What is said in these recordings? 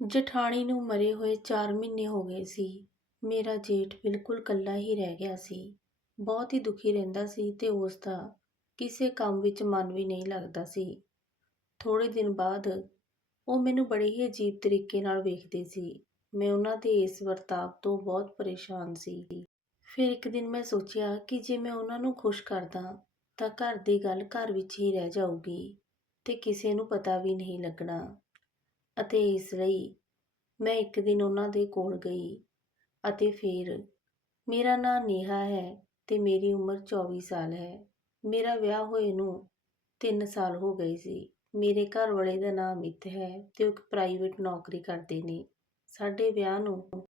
ਜਠਾਣੀ ਨੂੰ ਮਰੇ ਹੋਏ 4 ਮਹੀਨੇ ਹੋ ਗਏ ਸੀ। ਮੇਰਾ ਜੇਠ ਬਿਲਕੁਲ ਇਕੱਲਾ ਹੀ ਰਹਿ ਗਿਆ ਸੀ। ਬਹੁਤ ਹੀ ਦੁਖੀ ਰਹਿੰਦਾ ਸੀ ਤੇ ਉਸ ਦਾ ਕਿਸੇ ਕੰਮ ਵਿੱਚ ਮਨ ਵੀ ਨਹੀਂ ਲੱਗਦਾ ਸੀ। ਥੋੜੇ ਦਿਨ ਬਾਅਦ ਉਹ ਮੈਨੂੰ ਬੜੇ ਹੀ ਅਜੀਬ ਤਰੀਕੇ ਨਾਲ ਵੇਖਦੇ ਸੀ। ਮੈਂ ਉਹਨਾਂ ਦੇ ਇਸ ਵਰਤਾਵ ਤੋਂ ਬਹੁਤ ਪਰੇਸ਼ਾਨ ਸੀ। ਫਿਰ ਇੱਕ ਦਿਨ ਮੈਂ ਸੋਚਿਆ ਕਿ ਜੇ ਮੈਂ ਉਹਨਾਂ ਨੂੰ ਖੁਸ਼ ਕਰਦਾ ਤਾਂ ਘਰ ਦੀ ਗੱਲ ਘਰ ਵਿੱਚ ਹੀ ਰਹਿ ਜਾਊਗੀ ਤੇ ਕਿਸੇ ਨੂੰ ਪਤਾ ਵੀ ਨਹੀਂ ਲੱਗਣਾ। ਅਤੇ ਇਸ ਲਈ ਮੈਂ ਇੱਕ ਦਿਨ ਉਹਨਾਂ ਦੇ ਕੋਲ ਗਈ ਅਤੇ ਫਿਰ ਮੇਰਾ ਨਾਂ ਨੇਹਾ ਹੈ ਅਤੇ ਮੇਰੀ ਉਮਰ 24 ਸਾਲ ਹੈ। ਮੇਰਾ ਵਿਆਹ ਹੋਏ ਨੂੰ ਤਿੰਨ ਸਾਲ ਹੋ ਗਏ ਸੀ। ਮੇਰੇ ਘਰ ਵਾਲੇ ਦਾ ਨਾਮ ਅਮਿਤ ਹੈ ਅਤੇ ਉਹ ਇੱਕ ਪ੍ਰਾਈਵੇਟ ਨੌਕਰੀ ਕਰਦੇ ਨੇ। ਸਾਡੇ ਵਿਆਹ ਨੂੰ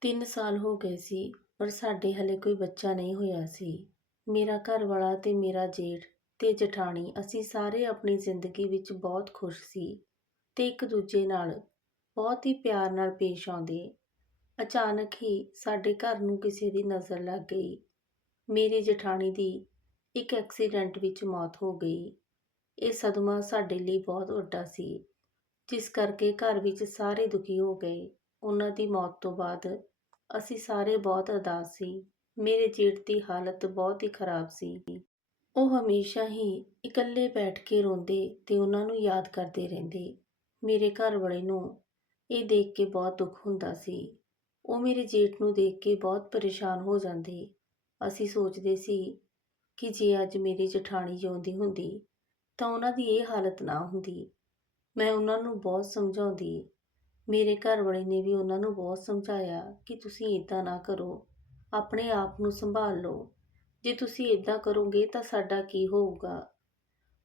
ਤਿੰਨ ਸਾਲ ਹੋ ਗਏ ਸੀ, ਪਰ ਸਾਡੇ ਹਲੇ ਕੋਈ ਬੱਚਾ ਨਹੀਂ ਹੋਇਆ ਸੀ। ਮੇਰਾ ਘਰ ਵਾਲਾ ਤੇ ਮੇਰਾ ਜੇਠ ਅਤੇ ਜਠਾਣੀ, ਅਸੀਂ ਸਾਰੇ ਆਪਣੀ ਜ਼ਿੰਦਗੀ ਵਿੱਚ ਬਹੁਤ ਖੁਸ਼ ਸੀ। ਅਤੇ ਇੱਕ ਦੂਜੇ ਨਾਲ ਬਹੁਤ ਹੀ ਪਿਆਰ ਨਾਲ ਪੇਸ਼ ਆਉਂਦੇ। ਅਚਾਨਕ ਹੀ ਸਾਡੇ ਘਰ ਨੂੰ ਕਿਸੇ ਦੀ ਨਜ਼ਰ ਲੱਗ ਗਈ। ਮੇਰੇ ਜਠਾਣੀ ਦੀ ਇੱਕ ਐਕਸੀਡੈਂਟ ਵਿੱਚ ਮੌਤ ਹੋ ਗਈ। ਇਹ ਸਦਮਾ ਸਾਡੇ ਲਈ ਬਹੁਤ ਵੱਡਾ ਸੀ, ਜਿਸ ਕਰਕੇ ਘਰ ਵਿੱਚ ਸਾਰੇ ਦੁਖੀ ਹੋ ਗਏ। ਉਹਨਾਂ ਦੀ ਮੌਤ ਤੋਂ ਬਾਅਦ ਅਸੀਂ ਸਾਰੇ ਬਹੁਤ ਉਦਾਸ ਸੀ। ਮੇਰੇ ਜੇਠ ਦੀ ਹਾਲਤ ਬਹੁਤ ਹੀ ਖਰਾਬ ਸੀ। ਉਹ ਹਮੇਸ਼ਾ ਹੀ ਇਕੱਲੇ ਬੈਠ ਕੇ ਰੋਂਦੇ ਤੇ ਉਹਨਾਂ ਨੂੰ ਯਾਦ ਕਰਦੇ ਰਹਿੰਦੇ। ਮੇਰੇ ਘਰ ਵਾਲੇ ਨੂੰ ਇਹ ਦੇਖ ਕੇ ਬਹੁਤ ਦੁੱਖ ਹੁੰਦਾ ਸੀ। ਉਹ ਮੇਰੇ ਜੇਠ ਨੂੰ ਦੇਖ ਕੇ ਬਹੁਤ ਪਰੇਸ਼ਾਨ ਹੋ ਜਾਂਦੇ। ਅਸੀਂ ਸੋਚਦੇ ਸੀ ਕਿ ਜੇ ਅੱਜ ਮੇਰੀ ਜਠਾਣੀ ਜਿਉਂਦੀ ਹੁੰਦੀ ਤਾਂ ਉਹਨਾਂ ਦੀ ਇਹ ਹਾਲਤ ਨਾ ਹੁੰਦੀ। ਮੈਂ ਉਹਨਾਂ ਨੂੰ ਬਹੁਤ ਸਮਝਾਉਂਦੀ। ਮੇਰੇ ਘਰ ਵਾਲੇ ਨੇ ਵੀ ਉਹਨਾਂ ਨੂੰ ਬਹੁਤ ਸਮਝਾਇਆ ਕਿ ਤੁਸੀਂ ਇਦਾਂ ਨਾ ਕਰੋ। ਆਪਣੇ ਆਪ ਨੂੰ ਸੰਭਾਲ ਲਓ। ਜੇ ਤੁਸੀਂ ਇਦਾਂ ਕਰੋਗੇ ਤਾਂ ਸਾਡਾ ਕੀ ਹੋਊਗਾ?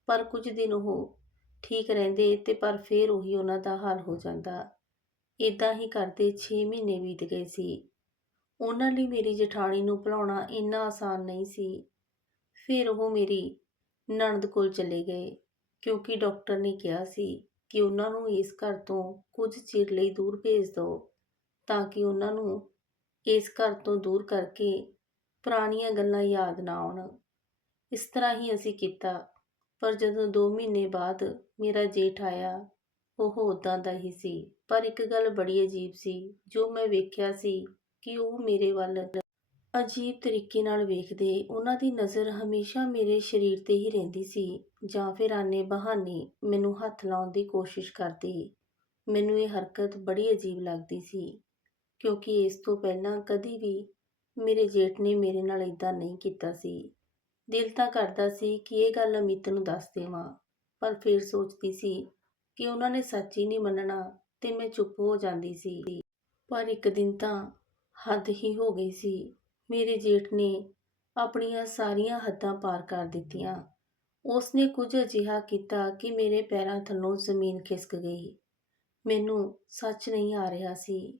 ਪਰ ਕੁਝ ਦਿਨ ਉਹ ਠੀਕ ਰਹਿੰਦੇ ਤੇ ਪਰ ਫਿਰ ਉਹੀ ਉਹਨਾਂ ਦਾ ਹਾਲ ਹੋ ਜਾਂਦਾ। ਇਦਾਂ ਹੀ ਕਰਦੇ 6 ਮਹੀਨੇ ਬੀਤ ਗਏ ਸੀ। ਉਹਨਾਂ ਲਈ ਮੇਰੀ ਜਠਾਣੀ ਨੂੰ ਭੁਲਾਉਣਾ ਇੰਨਾ ਆਸਾਨ ਨਹੀਂ ਸੀ। ਫਿਰ ਉਹ ਮੇਰੀ ਨਣਦ ਕੋਲ ਚਲੇ ਗਏ, ਕਿਉਂਕਿ ਡਾਕਟਰ ਨੇ ਕਿਹਾ ਸੀ ਕਿ ਉਹਨਾਂ ਨੂੰ ਇਸ ਘਰ ਤੋਂ ਕੁਝ ਚਿਰ ਲਈ ਦੂਰ ਭੇਜ ਦਿਓ ਤਾਂ ਕਿ ਉਹਨਾਂ ਨੂੰ ਇਸ ਘਰ ਤੋਂ ਦੂਰ ਕਰਕੇ ਪੁਰਾਣੀਆਂ ਗੱਲਾਂ ਯਾਦ ਨਾ ਆਉਣ। ਇਸ ਤਰ੍ਹਾਂ ਹੀ ਅਸੀਂ ਕੀਤਾ। ਪਰ ਜਦੋਂ 2 ਮਹੀਨੇ ਬਾਅਦ ਮੇਰਾ ਜੇਠ ਆਇਆ, ਉਹ ਉਦਾਂ ਦਾ ਹੀ ਸੀ। ਪਰ ਇੱਕ ਗੱਲ ਬੜੀ ਅਜੀਬ ਸੀ, ਜੋ ਮੈਂ ਵੇਖਿਆ ਸੀ ਕਿ ਉਹ ਮੇਰੇ ਵੱਲ ਅਜੀਬ ਤਰੀਕੇ ਨਾਲ ਵੇਖਦੇ, ਉਹਨਾਂ ਦੀ ਨਜ਼ਰ ਹਮੇਸ਼ਾ ਮੇਰੇ ਸਰੀਰ ਤੇ ਹੀ ਰਹਿੰਦੀ ਸੀ ਜਾਂ ਫਿਰ ਆਨੇ ਬਹਾਨੇ ਮੈਨੂੰ ਹੱਥ ਲਾਉਣ ਦੀ ਕੋਸ਼ਿਸ਼ ਕਰਦੇ। ਮੈਨੂੰ ਇਹ ਹਰਕਤ ਬੜੀ ਅਜੀਬ ਲੱਗਦੀ ਸੀ, ਕਿਉਂਕਿ ਇਸ ਤੋਂ ਪਹਿਲਾਂ ਕਦੀ ਵੀ ਮੇਰੇ ਜੇਠ ਨੇ ਮੇਰੇ ਨਾਲ ਇਦਾਂ ਨਹੀਂ ਕੀਤਾ ਸੀ। ਦਿਲ ਤਾਂ ਕਰਦਾ ਸੀ ਕਿ ਇਹ ਗੱਲ ਅਮਿਤ ਨੂੰ ਦੱਸ ਦੇਵਾਂ, ਪਰ ਫਿਰ ਸੋਚਦੀ ਸੀ ਕਿ ਉਹਨਾਂ ਨੇ ਸੱਚ ਹੀ ਨਹੀਂ ਮੰਨਣਾ ਤੇ ਮੈਂ ਚੁੱਪ ਹੋ ਜਾਂਦੀ ਸੀ। ਪਰ ਇੱਕ ਦਿਨ ਤਾਂ ਹੱਦ ਹੀ ਹੋ ਗਈ ਸੀ। ਮੇਰੇ ਜੇਠ ਨੇ ਆਪਣੀਆਂ ਸਾਰੀਆਂ ਹੱਦਾਂ ਪਾਰ ਕਰ ਦਿੱਤੀਆਂ। ਉਸ ਨੇ ਕੁਝ ਅਜਿਹਾ ਕੀਤਾ ਕਿ ਮੇਰੇ ਪੈਰਾਂ ਥੱਲੋਂ ਜ਼ਮੀਨ ਖਿਸਕ ਗਈ। ਮੈਨੂੰ ਸੱਚ ਨਹੀਂ ਆ ਰਿਹਾ ਸੀ।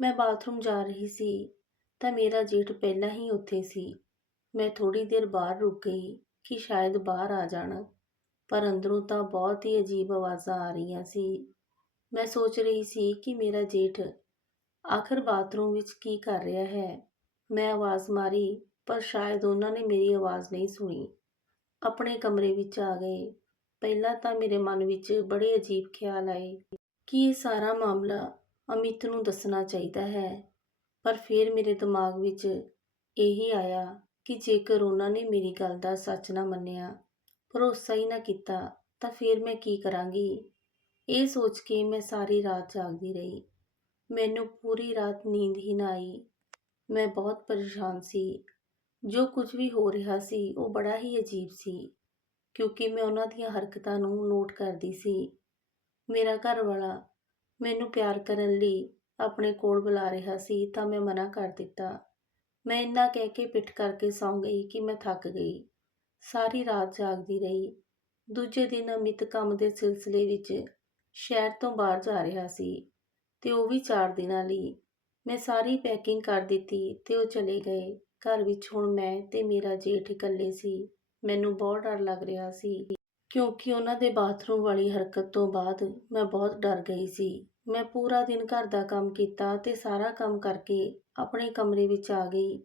ਮੈਂ ਬਾਥਰੂਮ ਜਾ ਰਹੀ ਸੀ ਤਾਂ ਮੇਰਾ ਜੇਠ ਪਹਿਲਾਂ ਹੀ ਉੱਥੇ ਸੀ। ਮੈਂ ਥੋੜੀ ਦੇਰ ਬਾਹਰ ਰੁਕ ਗਈ ਕਿ ਸ਼ਾਇਦ ਬਾਹਰ ਆ ਜਾਣ, ਪਰ ਅੰਦਰੋਂ ਤਾਂ ਬਹੁਤ ਹੀ ਅਜੀਬ ਆਵਾਜ਼ਾਂ ਆ ਰਹੀਆਂ ਸੀ। ਮੈਂ ਸੋਚ ਰਹੀ ਸੀ ਕਿ ਮੇਰਾ ਜੇਠ ਆਖਰ ਬਾਥਰੂਮ ਵਿੱਚ ਕੀ ਕਰ ਰਿਹਾ ਹੈ। ਮੈਂ ਆਵਾਜ਼ ਮਾਰੀ, ਪਰ ਸ਼ਾਇਦ ਉਹਨਾਂ ਨੇ ਮੇਰੀ ਆਵਾਜ਼ ਨਹੀਂ ਸੁਣੀ। ਆਪਣੇ ਕਮਰੇ ਵਿੱਚ ਆ ਗਏ। ਪਹਿਲਾਂ ਤਾਂ ਮੇਰੇ ਮਨ ਵਿੱਚ ਬੜੇ ਅਜੀਬ ਖਿਆਲ ਆਏ ਕਿ ਇਹ ਸਾਰਾ ਮਾਮਲਾ ਅਮਿਤ ਨੂੰ ਦੱਸਣਾ ਚਾਹੀਦਾ ਹੈ, ਪਰ ਫਿਰ ਮੇਰੇ ਦਿਮਾਗ ਵਿੱਚ ਇਹੀ ਆਇਆ ਕਿ ਜੇਕਰ ਉਹਨਾਂ ਨੇ ਮੇਰੀ ਗੱਲ ਦਾ ਸੱਚ ਨਾ ਮੰਨਿਆ, ਭਰੋਸਾ ਹੀ ਨਾ ਕੀਤਾ, ਤਾਂ ਫਿਰ ਮੈਂ ਕੀ ਕਰਾਂਗੀ? ਇਹ ਸੋਚ ਕੇ ਮੈਂ ਸਾਰੀ ਰਾਤ ਜਾਗਦੀ ਰਹੀ। ਮੈਨੂੰ ਪੂਰੀ ਰਾਤ ਨੀਂਦ ਹੀ ਨਾ ਆਈ। ਮੈਂ ਬਹੁਤ ਪਰੇਸ਼ਾਨ ਸੀ। ਜੋ ਕੁਝ ਵੀ ਹੋ ਰਿਹਾ ਸੀ, ਉਹ ਬੜਾ ਹੀ ਅਜੀਬ ਸੀ, ਕਿਉਂਕਿ ਮੈਂ ਉਹਨਾਂ ਦੀਆਂ ਹਰਕਤਾਂ ਨੂੰ ਨੋਟ ਕਰਦੀ ਸੀ। ਮੇਰਾ ਘਰ ਵਾਲਾ ਮੈਨੂੰ ਪਿਆਰ ਕਰਨ ਲਈ ਆਪਣੇ ਕੋਲ ਬੁਲਾ ਰਿਹਾ ਸੀ, ਤਾਂ ਮੈਂ ਮਨਾ ਕਰ ਦਿੱਤਾ। ਮੈਂ ਇੰਨਾ ਕਹਿ ਕੇ ਪਿੱਠ ਕਰਕੇ ਸੌਂ ਗਈ ਕਿ ਮੈਂ ਥੱਕ ਗਈ। ਸਾਰੀ ਰਾਤ ਜਾਗਦੀ ਰਹੀ। ਦੂਜੇ ਦਿਨ ਅਮਿਤ ਕੰਮ ਦੇ ਸਿਲਸਿਲੇ ਵਿੱਚ ਸ਼ਹਿਰ ਤੋਂ ਬਾਹਰ ਜਾ ਰਿਹਾ ਸੀ ਤੇ ਉਹ ਵੀ 4 ਦਿਨਾਂ ਲਈ। ਮੈਂ ਸਾਰੀ ਪੈਕਿੰਗ ਕਰ ਦਿੱਤੀ ਤੇ ਉਹ ਚਲੇ ਗਏ। ਘਰ ਵਿੱਚ ਹੁਣ ਮੈਂ ਤੇ ਮੇਰਾ ਜੇਠ ਇਕੱਲੇ ਸੀ। ਮੈਨੂੰ ਬਹੁਤ ਡਰ ਲੱਗ ਰਿਹਾ ਸੀ। ਕਿਉਂਕਿ ਉਹਨਾਂ ਦੇ ਬਾਥਰੂਮ ਵਾਲੀ ਹਰਕਤ ਤੋਂ ਬਾਅਦ ਮੈਂ ਬਹੁਤ ਡਰ ਗਈ ਸੀ। ਮੈਂ ਪੂਰਾ ਦਿਨ ਘਰ ਦਾ ਕੰਮ ਕੀਤਾ ਤੇ ਸਾਰਾ ਕੰਮ ਕਰਕੇ ਆਪਣੇ ਕਮਰੇ ਵਿੱਚ ਆ ਗਈ।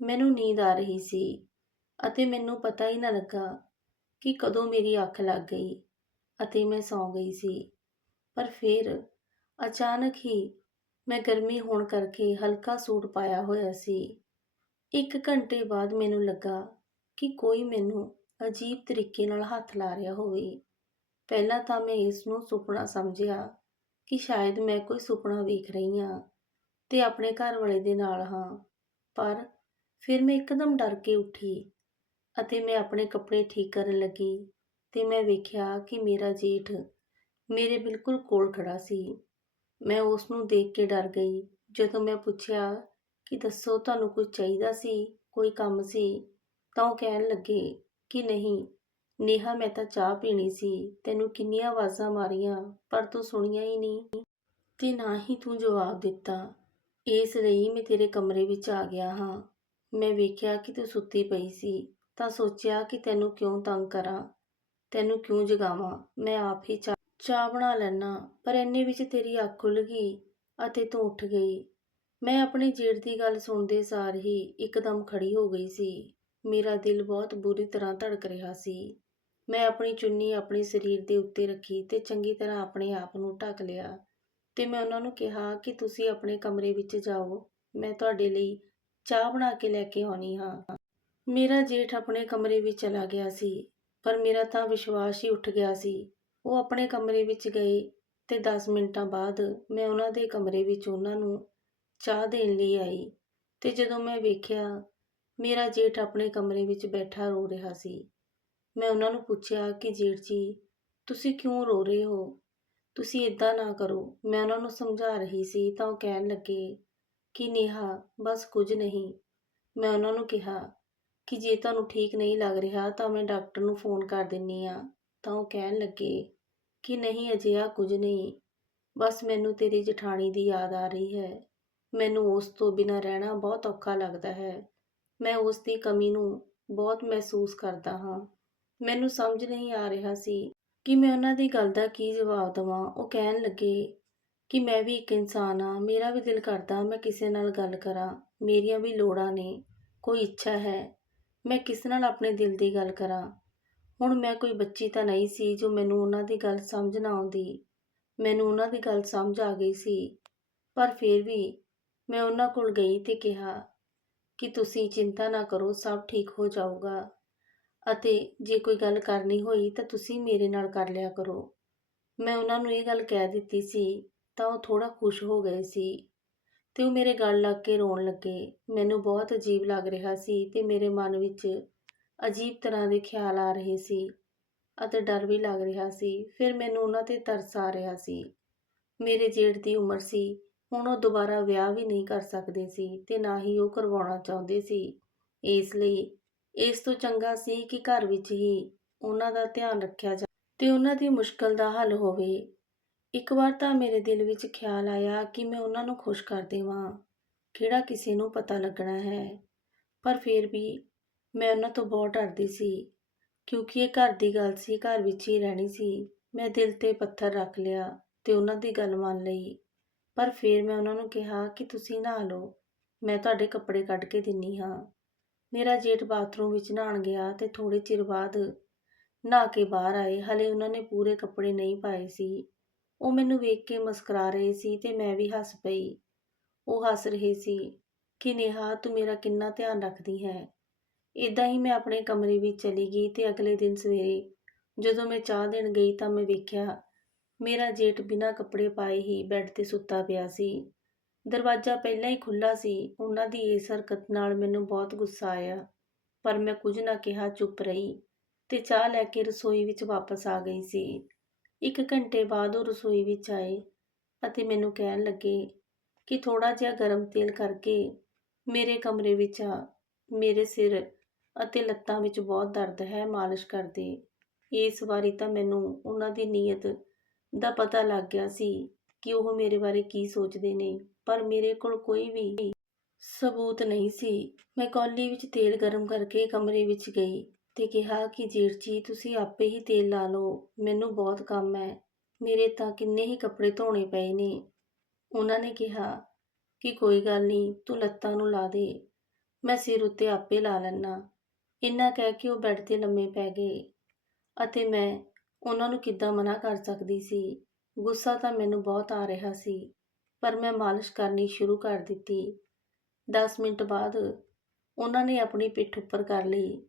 ਮੈਨੂੰ ਨੀਂਦ ਆ ਰਹੀ ਸੀ ਅਤੇ ਮੈਨੂੰ ਪਤਾ ਹੀ ਨਾ ਲੱਗਾ ਕਿ ਕਦੋਂ ਮੇਰੀ ਅੱਖ ਲੱਗ ਗਈ ਅਤੇ ਮੈਂ ਸੌਂ ਗਈ ਸੀ। ਪਰ ਫਿਰ ਅਚਾਨਕ ਹੀ ਮੈਂ ਗਰਮੀ ਹੋਣ ਕਰਕੇ ਹਲਕਾ ਸੂਟ ਪਾਇਆ ਹੋਇਆ ਸੀ। ਇੱਕ ਘੰਟੇ ਬਾਅਦ ਮੈਨੂੰ ਲੱਗਾ ਕਿ ਕੋਈ ਮੈਨੂੰ ਅਜੀਬ ਤਰੀਕੇ ਨਾਲ ਹੱਥ ਲਾ ਰਿਹਾ ਹੋਵੇ। ਪਹਿਲਾਂ ਤਾਂ ਮੈਂ ਇਸ ਨੂੰ ਸੁਪਨਾ ਸਮਝਿਆ ਕਿ ਸ਼ਾਇਦ ਮੈਂ ਕੋਈ ਸੁਪਨਾ ਵੇਖ ਰਹੀ ਹਾਂ ਤੇ ਆਪਣੇ ਘਰ ਵਾਲੇ ਦੇ ਨਾਲ ਹਾਂ। ਪਰ ਫਿਰ ਮੈਂ ਇੱਕਦਮ ਡਰ ਕੇ ਉੱਠੀ ਅਤੇ ਮੈਂ ਆਪਣੇ ਕੱਪੜੇ ਠੀਕ ਕਰਨ ਲੱਗੀ ਤੇ ਮੈਂ ਵੇਖਿਆ ਕਿ ਮੇਰਾ ਜੇਠ ਮੇਰੇ ਬਿਲਕੁਲ ਕੋਲ ਖੜਾ ਸੀ। ਮੈਂ ਉਸ ਨੂੰ ਦੇਖ ਕੇ ਡਰ ਗਈ ਜਦੋਂ ਮੈਂ ਪੁੱਛਿਆ ਕਿ ਦੱਸੋ ਤੁਹਾਨੂੰ ਕੁਝ ਚਾਹੀਦਾ ਸੀ, ਕੋਈ ਕੰਮ ਸੀ? ਤਾਂ ਉਹ ਕਹਿਣ ਲੱਗੇ ਕਿ ਨਹੀਂ ਨੇਹਾ, ਮੈਂ ਤਾਂ ਚਾਹ ਪੀਣੀ ਸੀ। ਤੈਨੂੰ ਕਿੰਨੀਆਂ ਆਵਾਜ਼ਾਂ ਮਾਰੀਆਂ, ਪਰ ਤੂੰ ਸੁਣੀਆਂ ਹੀ ਨਹੀਂ। ਤੇ ਨਾ ਹੀ ਤੂੰ ਜਵਾਬ ਦਿੱਤਾ। ਇਸ ਲਈ ਮੈਂ ਤੇਰੇ ਕਮਰੇ ਵਿੱਚ ਆ ਗਿਆ ਹਾਂ। ਮੈਂ ਵੇਖਿਆ ਕਿ ਤੂੰ ਸੁੱਤੀ ਪਈ ਸੀ, ਤਾਂ ਸੋਚਿਆ ਕਿ ਤੈਨੂੰ ਕਿਉਂ ਤੰਗ ਕਰਾਂ। ਤੈਨੂੰ ਕਿਉਂ ਜਗਾਵਾਂ? ਮੈਂ ਆਪ ਹੀ ਚਾਹ ਚਾਹ ਬਣਾ ਲੈਣਾ ਪਰ ਇੰਨੇ ਵਿੱਚ ਤੇਰੀ ਅੱਖ ਖੁੱਲ ਗਈ ਅਤੇ ਤੂੰ ਉੱਠ ਗਈ। ਮੈਂ ਆਪਣੇ ਜੇਠ ਦੀ ਗੱਲ ਸੁਣਦੇ ਸਾਰ ਹੀ ਇੱਕਦਮ ਖੜੀ ਹੋ ਗਈ ਸੀ। ਮੇਰਾ ਦਿਲ ਬਹੁਤ ਬੁਰੀ ਤਰ੍ਹਾਂ ਧੜਕ ਰਿਹਾ ਸੀ। ਮੈਂ ਆਪਣੀ ਚੁੰਨੀ ਆਪਣੇ ਸਰੀਰ ਦੇ ਉੱਤੇ ਰੱਖੀ ਤੇ ਚੰਗੀ ਤਰ੍ਹਾਂ ਆਪਣੇ ਆਪ ਨੂੰ ਢੱਕ ਲਿਆ ਤੇ ਮੈਂ ਉਹਨਾਂ ਨੂੰ ਕਿਹਾ ਕਿ ਤੁਸੀਂ ਆਪਣੇ ਕਮਰੇ ਵਿੱਚ ਜਾਓ, ਮੈਂ ਤੁਹਾਡੇ ਲਈ ਚਾਹ ਬਣਾ ਕੇ ਲੈ ਕੇ ਆਉਣੀ ਹਾਂ। ਮੇਰਾ ਜੇਠ ਆਪਣੇ ਕਮਰੇ ਵਿੱਚ ਚਲਾ ਗਿਆ ਸੀ, ਪਰ ਮੇਰਾ ਤਾਂ ਵਿਸ਼ਵਾਸ ਹੀ ਉੱਠ ਗਿਆ ਸੀ। ਉਹ ਆਪਣੇ ਕਮਰੇ ਵਿੱਚ ਗਏ ਤੇ 10 ਮਿੰਟਾਂ ਬਾਅਦ ਮੈਂ ਉਹਨਾਂ ਦੇ ਕਮਰੇ ਵਿੱਚ ਉਹਨਾਂ ਨੂੰ ਚਾਹ ਦੇਣ ਲਈ ਆਈ ਤੇ ਜਦੋਂ ਮੈਂ ਵੇਖਿਆ, ਮੇਰਾ ਜੇਠ ਆਪਣੇ ਕਮਰੇ ਵਿੱਚ ਬੈਠਾ ਰੋ ਰਿਹਾ ਸੀ। ਮੈਂ ਉਹਨਾਂ ਨੂੰ ਪੁੱਛਿਆ ਕਿ ਜੇਠ ਜੀ, ਤੁਸੀਂ ਕਿਉਂ ਰੋ ਰਹੇ ਹੋ? ਤੁਸੀਂ ਇਦਾਂ ਨਾ ਕਰੋ। ਮੈਂ ਉਹਨਾਂ ਨੂੰ ਸਮਝਾ ਰਹੀ ਸੀ ਤਾਂ ਉਹ ਕਹਿਣ ਲੱਗੇ ਕਿ ਨੇਹਾ, ਬਸ ਕੁਝ ਨਹੀਂ। ਮੈਂ ਉਹਨਾਂ ਨੂੰ ਕਿਹਾ ਕਿ ਜੇ ਤੁਹਾਨੂੰ ਠੀਕ ਨਹੀਂ ਲੱਗ ਰਿਹਾ ਤਾਂ ਮੈਂ ਡਾਕਟਰ ਨੂੰ ਫੋਨ ਕਰ ਦਿੰਨੀ ਆ। ਤਾਂ ਉਹ ਕਹਿਣ ਲੱਗੇ ਕਿ ਨਹੀਂ ਅਜਿਹਾ ਕੁਝ ਨਹੀਂ। ਬਸ ਮੈਨੂੰ ਤੇਰੀ ਜਠਾਣੀ ਦੀ ਯਾਦ ਆ ਰਹੀ ਹੈ। ਮੈਨੂੰ ਉਸ ਤੋਂ ਬਿਨਾਂ ਰਹਿਣਾ ਬਹੁਤ ਔਖਾ ਲੱਗਦਾ ਹੈ। ਮੈਂ ਉਸ ਦੀ ਕਮੀ ਨੂੰ ਬਹੁਤ ਮਹਿਸੂਸ ਕਰਦਾ ਹਾਂ। ਮੈਨੂੰ ਸਮਝ ਨਹੀਂ ਆ ਰਿਹਾ ਸੀ ਕਿ ਮੈਂ ਉਹਨਾਂ ਦੀ ਗੱਲ ਦਾ ਕੀ ਜਵਾਬ ਦੇਵਾਂ। ਉਹ ਕਹਿਣ ਲੱਗੇ ਕਿ ਮੈਂ ਵੀ ਇੱਕ ਇਨਸਾਨ ਹਾਂ, ਮੇਰਾ ਵੀ ਦਿਲ ਕਰਦਾ ਮੈਂ ਕਿਸੇ ਨਾਲ ਗੱਲ ਕਰਾਂ। ਮੇਰੀਆਂ ਵੀ ਲੋੜਾਂ ਨੇ, ਕੋਈ ਇੱਛਾ ਹੈ, ਮੈਂ ਕਿਸ ਨਾਲ ਆਪਣੇ ਦਿਲ ਦੀ ਗੱਲ ਕਰਾਂ? ਹੁਣ ਮੈਂ ਕੋਈ ਬੱਚੀ ਤਾਂ ਨਹੀਂ ਸੀ ਜੋ ਮੈਨੂੰ ਉਹਨਾਂ ਦੀ ਗੱਲ ਸਮਝ ਨਾ ਆਉਂਦੀ। ਮੈਨੂੰ ਉਹਨਾਂ ਦੀ ਗੱਲ ਸਮਝ ਆ ਗਈ ਸੀ, ਪਰ ਫਿਰ ਵੀ ਮੈਂ ਉਹਨਾਂ ਕੋਲ ਗਈ ਤੇ ਕਿਹਾ ਕਿ ਤੁਸੀਂ ਚਿੰਤਾ ਨਾ ਕਰੋ, ਸਭ ਠੀਕ ਹੋ ਜਾਊਗਾ। ਅਤੇ ਜੇ ਕੋਈ ਗੱਲ ਕਰਨੀ ਹੋਈ ਤਾਂ ਤੁਸੀਂ ਮੇਰੇ ਨਾਲ ਕਰ ਲਿਆ ਕਰੋ। ਮੈਂ ਉਹਨਾਂ ਨੂੰ ਇਹ ਗੱਲ ਕਹਿ ਦਿੱਤੀ ਸੀ, ਤਾਂ ਉਹ ਥੋੜਾ ਖੁਸ਼ ਹੋ ਗਏ ਸੀ ਤੇ ਉਹ ਮੇਰੇ ਗੱਲ ਲੱਗ ਕੇ ਰੋਣ ਲੱਗੇ। ਮੈਨੂੰ ਬਹੁਤ ਅਜੀਬ ਲੱਗ ਰਿਹਾ ਸੀ ਤੇ ਮੇਰੇ ਮਨ ਵਿੱਚ ਅਜੀਬ ਤਰ੍ਹਾਂ ਦੇ ਖਿਆਲ ਆ ਰਹੇ ਸੀ ਅਤੇ ਡਰ ਵੀ ਲੱਗ ਰਿਹਾ ਸੀ। ਫਿਰ ਮੈਨੂੰ ਉਹਨਾਂ ਤੇ ਤਰਸ ਆ ਰਿਹਾ ਸੀ। ਮੇਰੇ ਜੇਠ ਦੀ ਉਮਰ ਸੀ, ਹੁਣ ਉਹ ਦੁਬਾਰਾ ਵਿਆਹ ਵੀ ਨਹੀਂ ਕਰ ਸਕਦੇ ਸੀ ਤੇ ਨਾ ਹੀ ਉਹ ਕਰਵਾਉਣਾ ਚਾਹੁੰਦੇ ਸੀ। ਇਸ ਲਈ ਇਸ ਤੋਂ ਚੰਗਾ ਸੀ ਕਿ ਘਰ ਵਿੱਚ ਹੀ ਉਹਨਾਂ ਦਾ ਧਿਆਨ ਰੱਖਿਆ ਜਾ ਤੇ ਉਹਨਾਂ ਦੀ ਮੁਸ਼ਕਲ ਦਾ ਹੱਲ ਹੋਵੇ। ਇੱਕ ਵਾਰ ਤਾਂ ਮੇਰੇ ਦਿਲ ਵਿੱਚ ਖਿਆਲ ਆਇਆ ਕਿ ਮੈਂ ਉਹਨਾਂ ਨੂੰ ਖੁਸ਼ ਕਰ ਦੇਵਾਂ। ਕਿਹੜਾ ਕਿਸੇ ਨੂੰ ਪਤਾ ਲੱਗਣਾ ਹੈ? ਪਰ ਫਿਰ ਵੀ ਮੈਂ ਉਹਨਾਂ ਤੋਂ ਬਹੁਤ ਡਰਦੀ ਸੀ, ਕਿਉਂਕਿ ਇਹ ਘਰ ਦੀ ਗੱਲ ਸੀ, ਘਰ ਵਿੱਚ ਹੀ ਰਹਿਣੀ ਸੀ। ਮੈਂ ਦਿਲ ਤੇ ਪੱਥਰ ਰੱਖ ਲਿਆ ਤੇ ਉਹਨਾਂ ਦੀ ਗੱਲ ਮੰਨ ਲਈ। ਪਰ ਫਿਰ ਮੈਂ ਉਹਨਾਂ ਨੂੰ ਕਿਹਾ ਕਿ ਤੁਸੀਂ ਨਹਾ ਲਓ, ਮੈਂ ਤੁਹਾਡੇ ਕੱਪੜੇ ਕੱਢ ਕੇ ਦਿੰਨੀ ਹਾਂ। ਮੇਰਾ ਜੇਠ ਬਾਥਰੂਮ ਵਿੱਚ ਨਹਾਉਣ ਗਿਆ ਤੇ ਥੋੜੇ ਚਿਰ ਬਾਅਦ ਨਹਾ ਕੇ ਬਾਹਰ ਆਏ। ਹਲੇ ਉਹਨਾਂ ਨੇ ਪੂਰੇ ਕੱਪੜੇ ਨਹੀਂ ਪਾਏ ਸੀ। ਉਹ ਮੈਨੂੰ ਵੇਖ ਕੇ ਮੁਸਕਰਾ ਰਹੇ ਸੀ ਤੇ ਮੈਂ ਵੀ ਹੱਸ ਪਈ। ਉਹ ਹੱਸ ਰਹੇ ਸੀ ਕਿ, ਨੇਹਾ, ਤੂੰ ਮੇਰਾ ਕਿੰਨਾ ਧਿਆਨ ਰੱਖਦੀ ਹੈ। ਇਦਾਂ ਹੀ ਮੈਂ ਆਪਣੇ ਕਮਰੇ ਵਿੱਚ ਚਲੀ ਗਈ ਤੇ ਅਗਲੇ ਦਿਨ ਸਵੇਰੇ ਜਦੋਂ ਮੈਂ ਚਾਹ ਦੇਣ ਗਈ ਤਾਂ ਮੈਂ ਵੇਖਿਆ ਮੇਰਾ ਜੇਠ ਬਿਨਾਂ ਕੱਪੜੇ ਪਾਏ ਹੀ ਬੈੱਡ ਤੇ ਸੁੱਤਾ ਪਿਆ ਸੀ। ਦਰਵਾਜ਼ਾ ਪਹਿਲਾਂ ਹੀ ਖੁੱਲਾ ਸੀ। ਉਹਨਾਂ ਦੀ ਇਸ ਹਰਕਤ ਨਾਲ ਮੈਨੂੰ ਬਹੁਤ ਗੁੱਸਾ ਆਇਆ, ਪਰ ਮੈਂ ਕੁਝ ਨਾ ਕਿਹਾ, ਚੁੱਪ ਰਹੀ ਤੇ ਚਾਹ ਲੈ ਕੇ ਰਸੋਈ ਵਿੱਚ ਵਾਪਸ ਆ ਗਈ ਸੀ। ਇੱਕ ਘੰਟੇ ਬਾਅਦ ਉਹ ਰਸੋਈ ਵਿੱਚ ਆਏ ਅਤੇ ਮੈਨੂੰ ਕਹਿਣ ਲੱਗੇ ਕਿ ਥੋੜਾ ਜਿਹਾ ਗਰਮ ਤੇਲ ਕਰਕੇ ਮੇਰੇ ਕਮਰੇ ਵਿੱਚ ਆ। ਮੇਰੇ ਸਿਰ ਅਤੇ ਲੱਤਾਂ ਵਿੱਚ ਬਹੁਤ ਦਰਦ ਹੈ, ਮਾਲਿਸ਼ ਕਰਦੇ। ਇਸ ਵਾਰੀ ਤਾਂ ਮੈਨੂੰ ਉਹਨਾਂ ਦੀ ਨੀਅਤ ਦਾ ਪਤਾ ਲੱਗ ਗਿਆ ਸੀ ਕਿ ਉਹ ਮੇਰੇ ਬਾਰੇ ਕੀ ਸੋਚਦੇ ਨੇ। ਪਰ ਮੇਰੇ ਕੋਲ ਕੋਈ ਵੀ ਸਬੂਤ ਨਹੀਂ ਸੀ। ਮੈਂ ਕੌਲੀ ਵਿੱਚ ਤੇਲ ਗਰਮ ਕਰਕੇ ਕਮਰੇ ਵਿੱਚ ਗਈ ਤੇ ਕਿਹਾ ਕਿ ਜੇਠ ਜੀ, ਤੁਸੀਂ ਆਪੇ ਹੀ ਤੇਲ ਲਾ ਲਓ। ਮੈਨੂੰ ਬਹੁਤ ਕੰਮ ਹੈ। ਮੇਰੇ ਤਾਂ ਕਿੰਨੇ ਹੀ ਕੱਪੜੇ ਧੋਣੇ ਪਏ ਨੇ। ਉਹਨਾਂ ਨੇ ਕਿਹਾ ਕਿ, ਕੋਈ ਗੱਲ ਨਹੀਂ, ਤੂੰ ਲੱਤਾਂ ਨੂੰ ਲਾ ਦੇ। ਮੈਂ ਸਿਰ ਉੱਤੇ ਆਪੇ ਲਾ ਲੈਣਾ ਇੰਨਾ ਕਹਿ ਕੇ ਉਹ ਬੈੱਡ ਤੇ ਲੰਮੇ ਪੈ ਗਏ ਅਤੇ ਮੈਂ ਉਹਨਾਂ ਨੂੰ ਕਿੱਦਾਂ ਮਨਾ ਕਰ ਸਕਦੀ ਸੀ? ਗੁੱਸਾ ਤਾਂ ਮੈਨੂੰ ਬਹੁਤ ਆ ਰਿਹਾ ਸੀ। ਪਰ ਮੈਂ ਮਾਲਿਸ਼ ਕਰਨੀ ਸ਼ੁਰੂ ਕਰ ਦਿੱਤੀ। 10 ਮਿੰਟ ਬਾਅਦ ਉਹਨਾਂ ਨੇ ਆਪਣੀ ਪਿੱਠ ਉੱਪਰ ਕਰ ਲਈ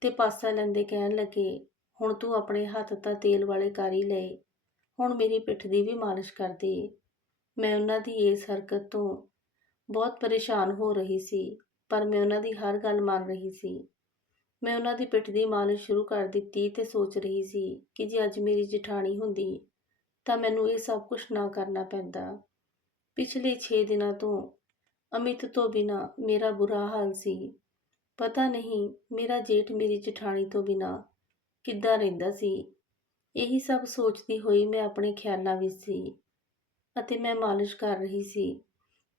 ਤੇ ਪਾਸਾ ਲੈਂਦੇ ਕਹਿਣ ਲੱਗੇ, ਹੁਣ ਤੂੰ ਆਪਣੇ ਹੱਥ ਤਾਂ ਤੇਲ ਵਾਲੇ ਕਰ ਹੀ ਲਏ ਹੁਣ ਮੇਰੀ ਪਿੱਠ ਦੀ ਵੀ ਮਾਲਿਸ਼ ਕਰ ਦੇ। ਮੈਂ ਉਹਨਾਂ ਦੀ ਇਸ ਹਰਕਤ ਤੋਂ ਬਹੁਤ ਪਰੇਸ਼ਾਨ ਹੋ ਰਹੀ ਸੀ, ਪਰ ਮੈਂ ਉਹਨਾਂ ਦੀ ਹਰ ਗੱਲ ਮੰਨ ਰਹੀ ਸੀ। ਮੈਂ ਉਹਨਾਂ ਦੀ ਪਿੱਠ ਦੀ ਮਾਲਿਸ਼ ਸ਼ੁਰੂ ਕਰ ਦਿੱਤੀ ਤੇ ਸੋਚ ਰਹੀ ਸੀ ਕਿ ਜੇ ਅੱਜ ਮੇਰੀ ਜਠਾਣੀ ਹੁੰਦੀ ਤਾਂ ਮੈਨੂੰ ਇਹ ਸਭ ਕੁਝ ਨਾ ਕਰਨਾ ਪੈਂਦਾ। ਪਿਛਲੇ 6 ਦਿਨਾਂ ਤੋਂ ਅਮਿਤ ਤੋਂ ਬਿਨਾ ਮੇਰਾ ਬੁਰਾ ਹਾਲ ਸੀ। ਪਤਾ ਨਹੀਂ ਮੇਰਾ ਜੇਠ ਮੇਰੀ ਜਠਾਣੀ ਤੋਂ ਬਿਨਾ ਕਿੱਦਾਂ ਰਹਿੰਦਾ ਸੀ। ਇਹੀ ਸਭ ਸੋਚਦੀ ਹੋਈ ਮੈਂ ਆਪਣੇ ਖਿਆਲਾਂ ਵਿੱਚ ਸੀ ਅਤੇ ਮੈਂ ਮਾਲਿਸ਼ ਕਰ ਰਹੀ ਸੀ।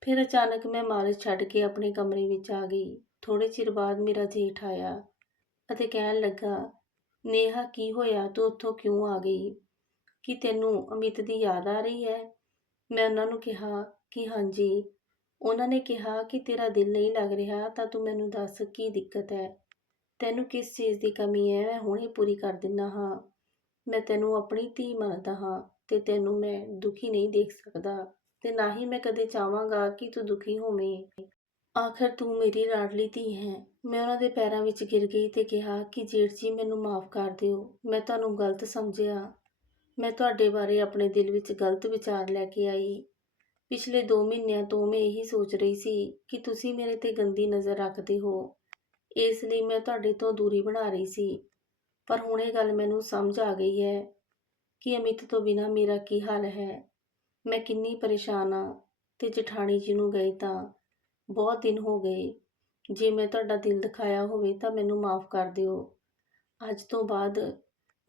ਫਿਰ ਅਚਾਨਕ ਮੈਂ ਮਾਲਿਸ਼ ਛੱਡ ਕੇ ਆਪਣੇ ਕਮਰੇ ਵਿੱਚ ਆ ਗਈ। ਥੋੜੇ ਚਿਰ ਬਾਅਦ ਮੇਰਾ ਜੇਠ ਆਇਆ ਅਤੇ ਕਹਿਣ ਲੱਗਾ, ਨੇਹਾ, ਕੀ ਹੋਇਆ? ਤੂੰ ਉੱਥੋਂ ਕਿਉਂ ਆ ਗਈ? ਕੀ ਤੈਨੂੰ ਅਮਿਤ ਦੀ ਯਾਦ ਆ ਰਹੀ ਹੈ? ਮੈਂ ਉਹਨਾਂ ਨੂੰ ਕਿਹਾ ਕਿ ਹਾਂਜੀ। ਉਹਨਾਂ ਨੇ ਕਿਹਾ ਕਿ ਤੇਰਾ ਦਿਲ ਨਹੀਂ ਲੱਗ ਰਿਹਾ ਤਾਂ ਤੂੰ ਮੈਨੂੰ ਦੱਸ ਕੀ ਦਿੱਕਤ ਹੈ। ਤੈਨੂੰ ਕਿਸ ਚੀਜ਼ ਦੀ ਕਮੀ ਹੈ? ਮੈਂ ਹੁਣੇ ਪੂਰੀ ਕਰ ਦਿੰਦਾ ਹਾਂ। ਮੈਂ ਤੈਨੂੰ ਆਪਣੀ ਧੀ ਮੰਨਦਾ ਹਾਂ ਤੇ ਤੈਨੂੰ ਮੈਂ ਦੁਖੀ ਨਹੀਂ ਦੇਖ ਸਕਦਾ ਤੇ ਨਾ ਹੀ ਮੈਂ ਕਦੇ ਚਾਹਾਂਗਾ ਕਿ ਤੂੰ ਦੁਖੀ ਹੋਵੇਂ। ਆਖਰ ਤੂੰ ਮੇਰੀ ਲਾਡਲੀ ਧੀ ਹੈ। ਮੈਂ ਉਹਨਾਂ ਦੇ ਪੈਰਾਂ ਵਿੱਚ ਗਿਰ ਗਈ ਤੇ ਕਿਹਾ ਕਿ ਜੇਠ ਜੀ ਮੈਨੂੰ ਮਾਫ ਕਰ ਦਿਓ। ਮੈਂ ਤੁਹਾਨੂੰ ਗਲਤ ਸਮਝਿਆ। ਮੈਂ ਤੁਹਾਡੇ ਬਾਰੇ ਆਪਣੇ ਦਿਲ ਵਿੱਚ ਗਲਤ ਵਿਚਾਰ ਲੈ ਕੇ ਆਈ। ਪਿਛਲੇ 2 ਮਹੀਨਿਆਂ ਤੋਂ ਮੈਂ ਇਹੀ ਸੋਚ ਰਹੀ ਸੀ ਕਿ ਤੁਸੀਂ ਮੇਰੇ ਤੇ ਗੰਦੀ ਨਜ਼ਰ ਰੱਖਦੇ ਹੋ। ਇਸ ਲਈ ਮੈਂ ਤੁਹਾਡੇ ਤੋਂ ਦੂਰੀ ਬਣਾ ਰਹੀ ਸੀ। ਪਰ ਹੁਣ ਇਹ ਗੱਲ ਮੈਨੂੰ ਸਮਝ ਆ ਗਈ ਹੈ ਕਿ ਅਮਿਤ ਤੋਂ ਬਿਨਾ ਮੇਰਾ ਕੀ ਹਾਲ ਹੈ। ਮੈਂ ਕਿੰਨੀ ਪਰੇਸ਼ਾਨ ਆ ਤੇ ਜਠਾਣੀ ਜੀ ਨੂੰ ਗਏ ਤਾਂ ਬਹੁਤ ਦਿਨ ਹੋ ਗਏ। ਜੇ ਮੈਂ ਤੁਹਾਡਾ ਦਿਲ ਦਿਖਾਇਆ ਹੋਵੇ ਤਾਂ ਮੈਨੂੰ ਮਾਫ ਕਰ ਦਿਓ। ਅੱਜ ਤੋਂ ਬਾਅਦ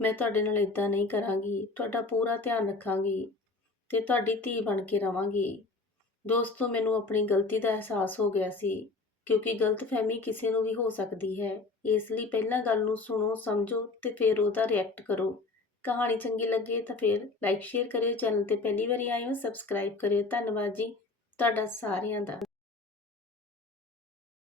ਮੈਂ ਤੁਹਾਡੇ ਨਾਲ ਇਦਾਂ ਨਹੀਂ ਕਰਾਂਗੀ, ਤੁਹਾਡਾ ਪੂਰਾ ਧਿਆਨ ਰੱਖਾਂਗੀ ਤੇ ਤੁਹਾਡੀ ਧੀ ਬਣ ਕੇ ਰਵਾਂਗੀ। ਦੋਸਤੋ, ਮੈਨੂੰ ਆਪਣੀ ਗਲਤੀ ਦਾ ਅਹਿਸਾਸ ਹੋ ਗਿਆ ਸੀ, ਕਿਉਂਕਿ ਗਲਤਫਹਿਮੀ ਕਿਸੇ ਨੂੰ ਵੀ ਹੋ ਸਕਦੀ ਹੈ। ਇਸ ਲਈ ਪਹਿਲਾਂ ਗੱਲ ਨੂੰ ਸੁਣੋ, ਸਮਝੋ ਤੇ ਫਿਰ ਉਹਦਾ ਰਿਐਕਟ ਕਰੋ। ਕਹਾਣੀ ਚੰਗੀ ਲੱਗੇ ਤਾਂ ਫਿਰ ਲਾਈਕ ਸ਼ੇਅਰ ਕਰਿਓ ਚੈਨਲ ਤੇ ਪਹਿਲੀ ਵਾਰੀ ਆਏ ਹੋ ਸਬਸਕ੍ਰਾਈਬ ਕਰਿਓ। ਧੰਨਵਾਦ ਜੀ, ਤੁਹਾਡਾ ਸਾਰਿਆਂ ਦਾ।